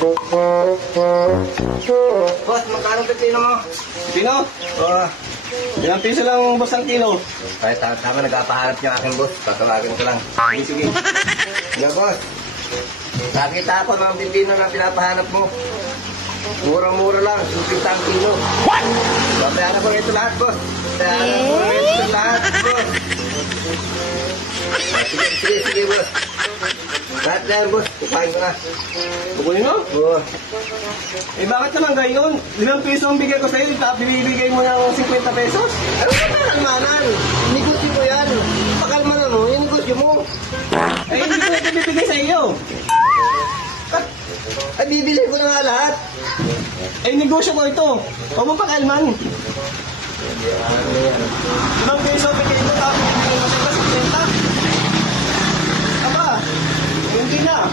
Boss, magkano pipino mo? Pino? Ilang piso lang boss ang kilo? Ay, tama, nagpapahanap niya aking boss. Tatawagin ko lang. Sige, sige. Yeah, boss. Nakita ako ng pipino na pinapahanap mo. Mura-mura lang, 50 ang kilo. What? Babayaran ko ito lahat, boss. Babayaran ko ito lahat, boss. Sige, boss. Lahat na yan, boss. Kupain ko na. Kukunin mo? Oo. Eh bakit naman gayon? 5 piso ang bigay ko sa'yo, binibigay mo ng 50 pesos? Ano ba kalmanan? Negosyo ko yan. Pakalmanan mo, yung negosyo mo. Eh hindi ko ito bibigay sa iyo. Ay, bibili ko na nga lahat. Eh negosyo ko ito. Huwag mo pakalman. 5 piso bigay mo tapos bibigay mo sa'yo 50. Aba, hindi na.